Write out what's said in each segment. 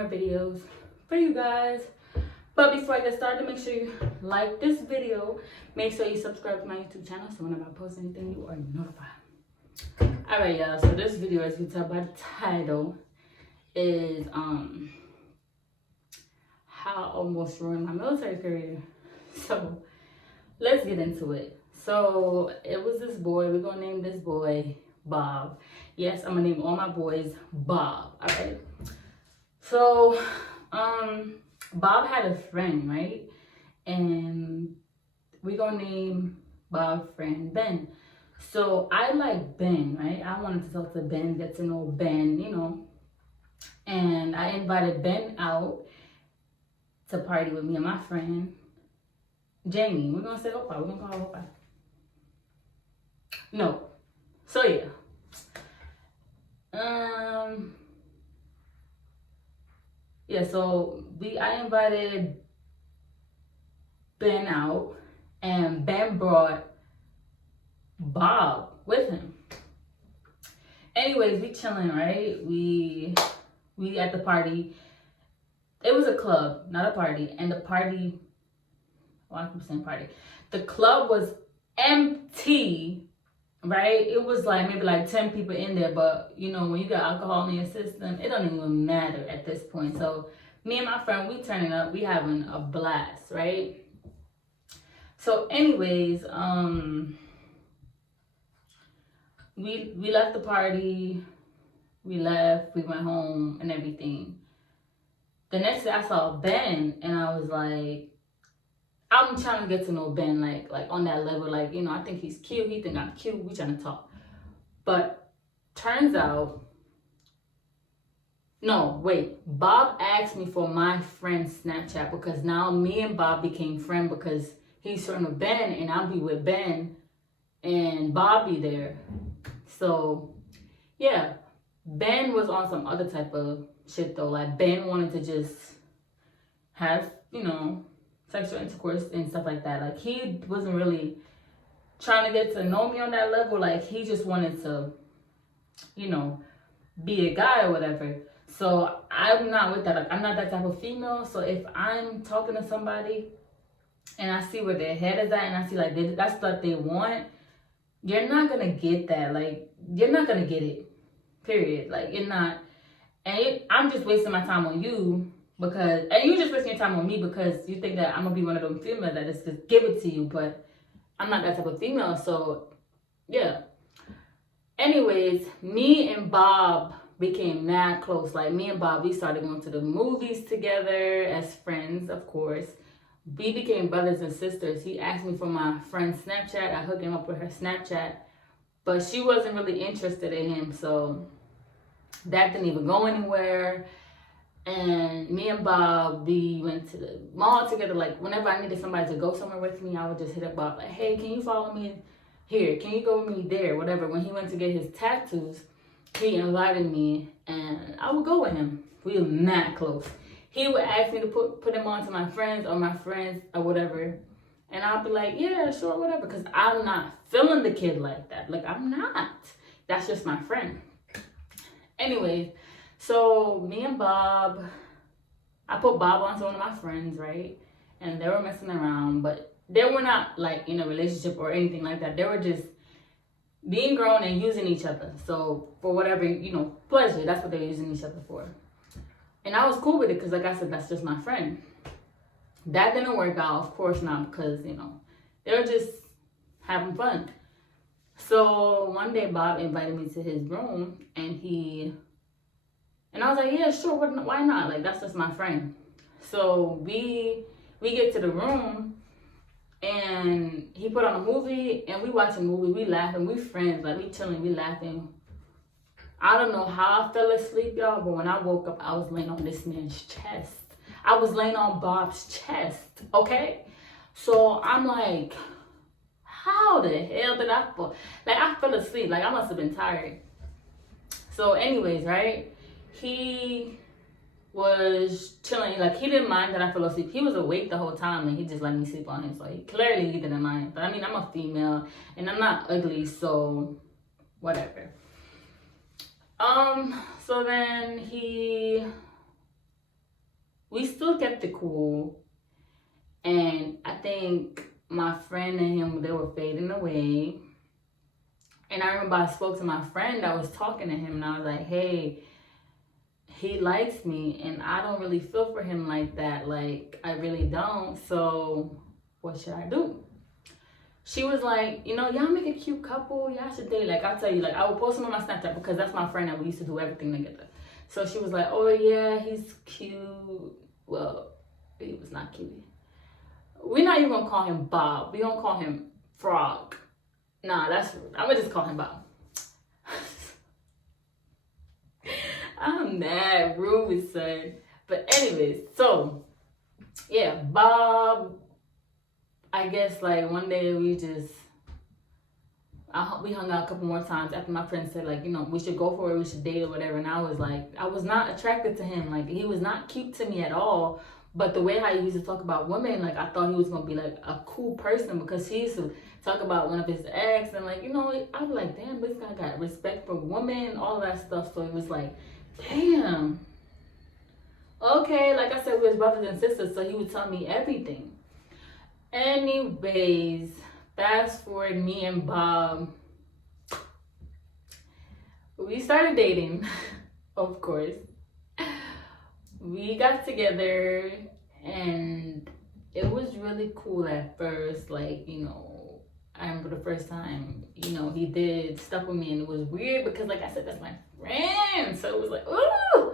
more videos for you guys. But before I get started, make sure you like this video. Make sure you subscribe to my YouTube channel so whenever I post anything, you are notified. Alright, y'all. So this video, as you can tell by the title, is how I almost ruined my military career. So let's get into it. So it was this boy. We're gonna name this boy Bob. Yes, I'm gonna name all my boys Bob. All right. So Bob had a friend, right? And we're gonna name Bob's friend Ben. So I like Ben, right? I wanted to talk to Ben, get to know Ben, you know. And I invited Ben out to party with me and my friend Jamie. We're gonna say Opa. We're gonna call her Opa. No. So yeah. Yeah, so I invited Ben out, and Ben brought Bob with him. Anyways, we chilling, right? We at the party. It was a club, not a party, and the party, well, I keep saying party. The club was empty, right? It was like maybe like 10 people in there, but you know, when you got alcohol in your system, it don't even matter at this point. So me and my friend, we turning up, we having a blast, right? So anyways, we left the party, we left, we went home and everything. The next day I saw Ben and I was like, I'm trying to get to know Ben, like on that level, like, you know, I think he's cute, he think I'm cute, we trying to talk. But turns out, no, wait, Bob asked me for my friend's Snapchat because now me and Bob became friends because he's friend with Ben and I'll be with Ben and Bob be there. So, yeah, Ben was on some other type of shit though. Like, Ben wanted to just have, you know, sexual intercourse and stuff like that. Like, he wasn't really trying to get to know me on that level. Like, he just wanted to, you know, be a guy or whatever. So I'm not with that. Like, I'm not that type of female. So if I'm talking to somebody and I see where their head is at and I see like that's what they want, you're not gonna get that. Like, you're not gonna get it. Period. Like, you're not. And I'm just wasting my time on you. Because, and you just wasting your time on me because you think that I'm gonna be one of them females that is just give it to you, but I'm not that type of female, so yeah. Anyways, me and Bob became mad close. Like, me and Bob, we started going to the movies together as friends, of course. We became brothers and sisters. He asked me for my friend's Snapchat. I hooked him up with her Snapchat, but she wasn't really interested in him, so that didn't even go anywhere. And me and Bob, we went to the mall together. Like, whenever I needed somebody to go somewhere with me, I would just hit up Bob like, hey, can you follow me here? Can you go with me there? Whatever. When he went to get his tattoos, he invited me and I would go with him. We were mad close. He would ask me to put him on to my friends or whatever. And I'll be like, yeah, sure, whatever. Because I'm not feeling the kid like that. Like, I'm not. That's just my friend. Anyways. So me and Bob, I put Bob on to one of my friends, right? And they were messing around, but they were not like in a relationship or anything like that. They were just being grown and using each other. So for whatever, you know, pleasure, that's what they were using each other for. And I was cool with it because, like I said, that's just my friend. That didn't work out, of course not, because, you know, they were just having fun. So one day Bob invited me to his room and I was like, yeah, sure, why not? Like, that's just my friend. So we get to the room and he put on a movie and we watch a movie, we laughing, we friends, like we chilling, we laughing. I don't know how I fell asleep, y'all, but when I woke up, I was laying on this man's chest. I was laying on Bob's chest, okay? So I'm like, how the hell did I fall? Like, I fell asleep, like I must have been tired. So anyways, right? He was chilling, like he didn't mind that I fell asleep. He was awake the whole time and he just let me sleep on him. So he didn't mind. But I mean, I'm a female and I'm not ugly, so whatever. So then he we still kept it cool. And I think my friend and him, they were fading away. And I remember I spoke to my friend. I was talking to him and I was like, hey, he likes me and I don't really feel for him like that. Like, I really don't. So what should I do? She was like, you know, y'all make a cute couple. Y'all should date. Like, I'll tell you, like, I would post him on my Snapchat because that's my friend that we used to do everything together. So she was like, oh yeah, he's cute. Well, he was not cute. We're not even gonna call him Bob. We don't call him Frog. Nah, that's rude. I'm gonna just call him Bob. I'm mad rude, son. But anyways, so yeah, Bob. I guess like one day we hung out a couple more times after my friend said like, you know, we should go for it, we should date or whatever. And I was like, I was not attracted to him. Like, he was not cute to me at all. But the way how he used to talk about women, like, I thought he was going to be, like, a cool person because he used to talk about one of his ex. And, like, you know, I was like, damn, this guy got respect for women, all of that stuff. So it was like, damn. Okay, like I said, we was brothers and sisters, so he would tell me everything. Anyways, fast forward, me and Bob, we started dating, of course. We got together and it was really cool at first. Like, you know, I remember the first time, you know, he did stuff with me and it was weird because, like I said, that's my friend. So it was like, ooh,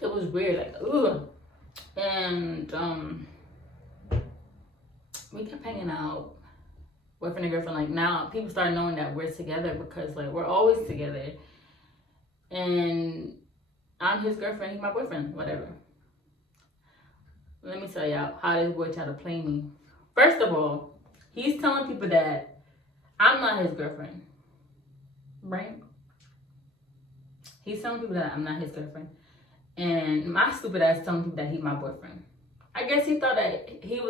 it was weird, like, ooh. And we kept hanging out, boyfriend and girlfriend. Like, now people start knowing that we're together because, like, we're always together. And I'm his girlfriend, he's my boyfriend, whatever. Let me tell y'all how this boy tried to play me. First of all, he's telling people that I'm not his girlfriend, right? He's telling people that I'm not his girlfriend. And my stupid ass telling people that he's my boyfriend. I guess he thought that we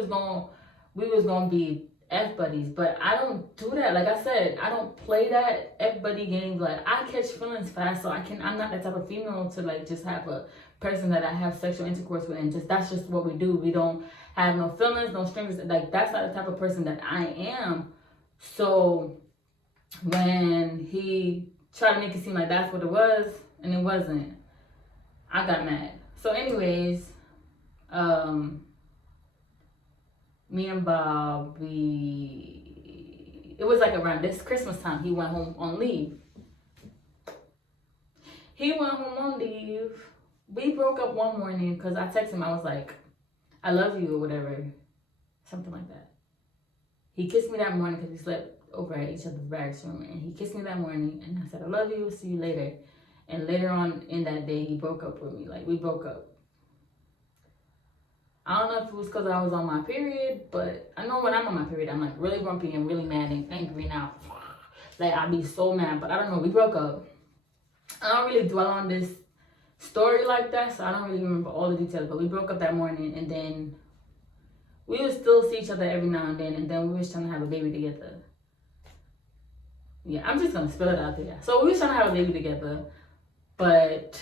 was gonna be F buddies, but I don't do that. Like I said, I don't play that F buddy game. Like, I catch feelings fast, so I'm not that type of female to like just have a person that I have sexual intercourse with and that's just what we do. We don't have no feelings, no strings. Like, that's not the type of person that I am. So when he tried to make it seem like that's what it was, and it wasn't, I got mad. So anyways, me and Bob, it was like around this Christmas time, he went home on leave. We broke up one morning because I texted him. I was like, I love you or whatever. Something like that. He kissed me that morning because we slept over at each other's bathroom. And he kissed me that morning and I said, I love you, see you later. And later on in that day, he broke up with me. Like, we broke up. I don't know if it was because I was on my period, but I know when I'm on my period, I'm like really grumpy and really mad and angry now. Like, I'd be so mad, but I don't know, we broke up. I don't really dwell on this story like that, so I don't really remember all the details, but we broke up that morning and then we would still see each other every now and then we was trying to have a baby together. Yeah, I'm just gonna spill it out there. So we was trying to have a baby together, but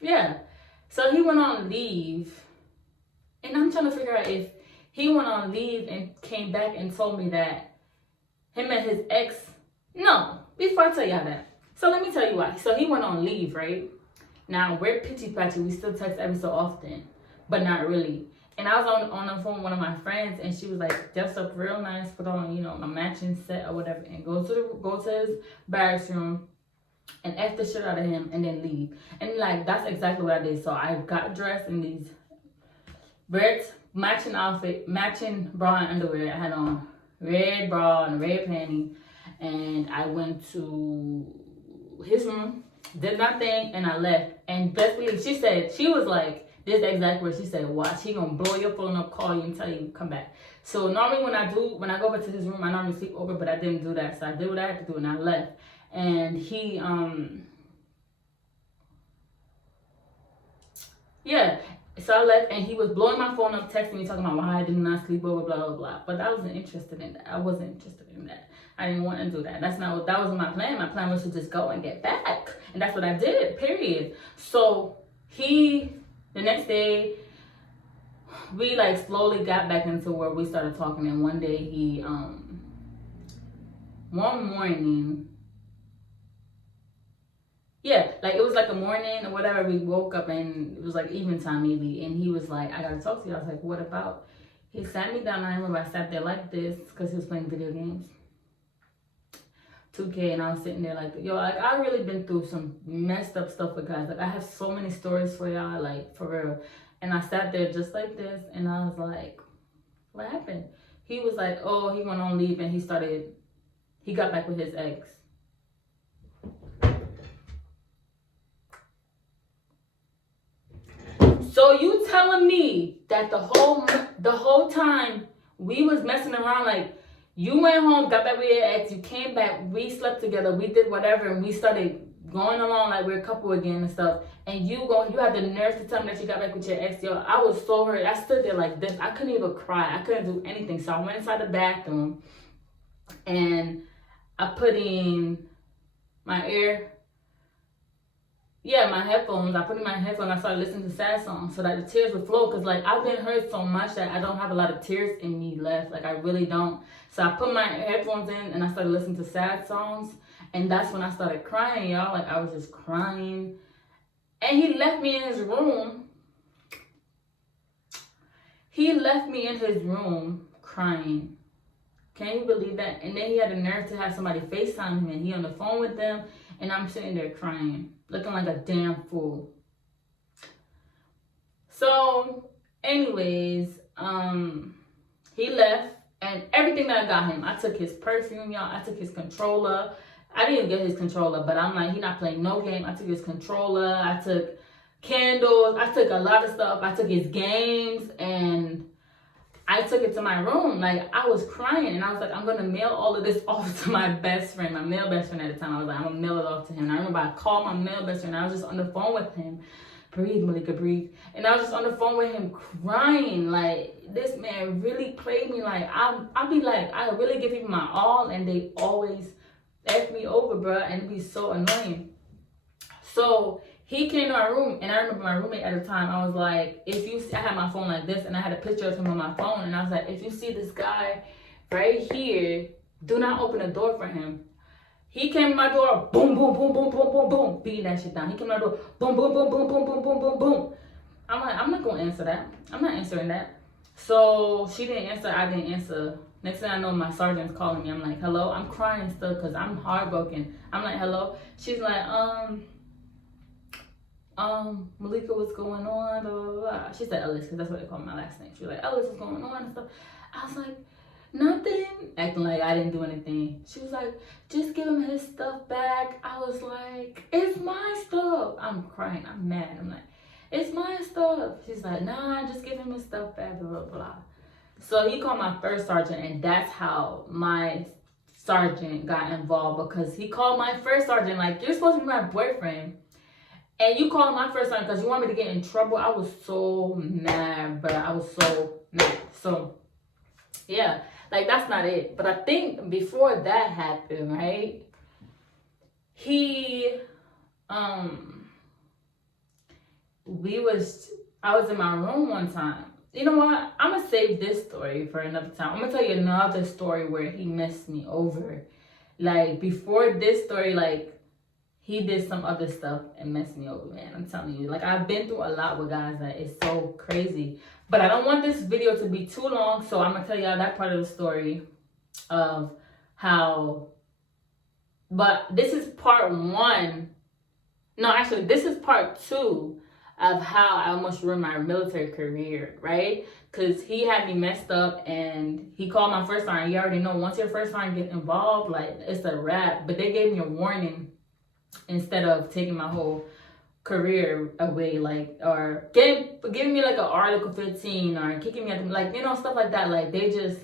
yeah. So he went on leave. And I'm trying to figure out if he went on leave and came back and told me that him and his ex, no, before I tell y'all that. So let me tell you why. So he went on leave, right? Now, we're pitchy-patchy. We still text every so often, but not really. And I was on the phone with one of my friends, and she was like, dress up real nice, put on, you know, my matching set or whatever, and go to his bathroom and F the shit out of him and then leave. And like, that's exactly what I did. So I got dressed in these red matching outfit, matching bra and underwear. I had on red bra and red panty, and I went to his room, did my thing, and I left. And best believe, she was like, this is the exact word she said, watch, he gonna blow your phone up, call you and tell you to come back. So normally when I go over to his room, I normally sleep over, but I didn't do that. So I did what I had to do and I left. And he so I left and he was blowing my phone up, texting me, talking about why I did not sleep over, blah, blah, blah. But I wasn't interested in that. I didn't want to do that. That wasn't my plan. My plan was to just go and get back. And that's what I did, period. So the next day, we like slowly got back into where we started talking. And one day he, one morning, yeah, like it was like a morning or whatever. We woke up and it was like evening time maybe. And he was like, I gotta talk to you. I was like, what about? He sat me down. I remember I sat there like this because he was playing video games. 2K, and I was sitting there like, yo, like I really been through some messed up stuff with guys. Like I have so many stories for y'all, like for real. And I sat there just like this, and I was like, what happened? He was like, oh, he went on leave, and he got back with his ex. So you telling me that the whole time we was messing around, like you went home, got back with your ex, you came back, we slept together, we did whatever, and we started going along like we're a couple again and stuff, and you had the nerve to tell me that you got back with your ex. Yo, I was so hurt. I stood there like this. I couldn't even cry. I couldn't do anything. So I went inside the bathroom and I put in my headphones. I put in my headphones. I started listening to sad songs so that the tears would flow. Cause like I've been hurt so much that I don't have a lot of tears in me left. Like I really don't. So I put my headphones in and I started listening to sad songs. And that's when I started crying, y'all. Like I was just crying. And he left me in his room. He left me in his room crying. Can you believe that? And then he had the nerve to have somebody FaceTime him and he on the phone with them. And I'm sitting there crying, looking like a damn fool. So, anyways, he left. And everything that I got him, I took his perfume, y'all. I took his controller. I didn't get his controller, but I'm like, he not playing no game. I took his controller. I took candles. I took a lot of stuff. I took his games, and I took it to my room. Like, I was crying, and I was like, I'm going to mail all of this off to my best friend, my male best friend at the time. I was like, I'm going to mail it off to him. And I remember I called my male best friend. I was just on the phone with him. Breathe, Malika, breathe. And I was just on the phone with him crying. Like, this man really played me. Like, I'll be like, I really give people my all, and they always F me over, bro, and it'd be so annoying. So he came to my room, and I remember my roommate at the time. I was like, if you see, I had my phone like this, and I had a picture of him on my phone, and I was like, if you see this guy right here, do not open the door for him. He came to my door, boom, boom, boom, boom, boom, boom, boom, beating that shit down. He came to my door, boom, boom, boom, boom, boom, boom, boom, boom, boom. I'm like, I'm not gonna answer that. I'm not answering that. So she didn't answer, I didn't answer. Next thing I know, my sergeant's calling me. I'm like, hello? I'm crying still because I'm heartbroken. I'm like, hello? She's like, Malika, what's going on? Blah, blah, blah. She said Ellis, because that's what they call my last name. She was like, Ellis, what's going on? And stuff. I was like, nothing. Acting like I didn't do anything. She was like, just give him his stuff back. I was like, it's my stuff. I'm crying. I'm mad. I'm like, it's my stuff. She's like, nah, just give him his stuff back, blah, blah, blah. So he called my first sergeant, and that's how my sergeant got involved, because he called my first sergeant like, you're supposed to be my boyfriend, and you called my first sergeant because you want me to get in trouble. I was so mad, but I was so mad. So yeah, like that's not it. But I think before that happened, right, I was in my room one time. You know what? I'm going to save this story for another time. I'm going to tell you another story where he messed me over. Like, before this story, like, he did some other stuff and messed me over, man. I'm telling you. Like, I've been through a lot with guys that is so crazy. But I don't want this video to be too long, so I'm going to tell y'all that part of the story of how... But this is part one. No, actually, this is part two of how I almost ruined my military career, right? Because he had me messed up, and he called my first sergeant. You already know, once your first sergeant get involved, like, it's a wrap. But they gave me a warning instead of taking my whole career away, like, or giving me like an Article 15 or kicking me out, like, you know, stuff like that. Like, they just,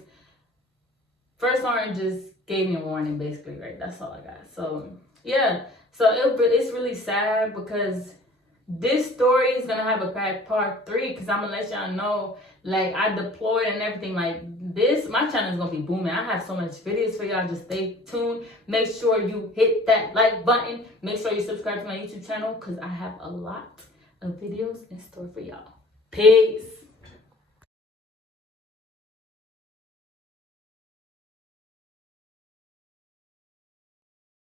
first sergeant just gave me a warning, basically, right? That's all I got. So, yeah. So, it's really sad because this story is gonna have a part 3, because I'm gonna let y'all know, like, I deployed and everything. Like, this, my channel is gonna be booming. I have so much videos for y'all. Just stay tuned. Make sure you hit that like button. Make sure you subscribe to my YouTube channel, because I have a lot of videos in store for y'all. Peace.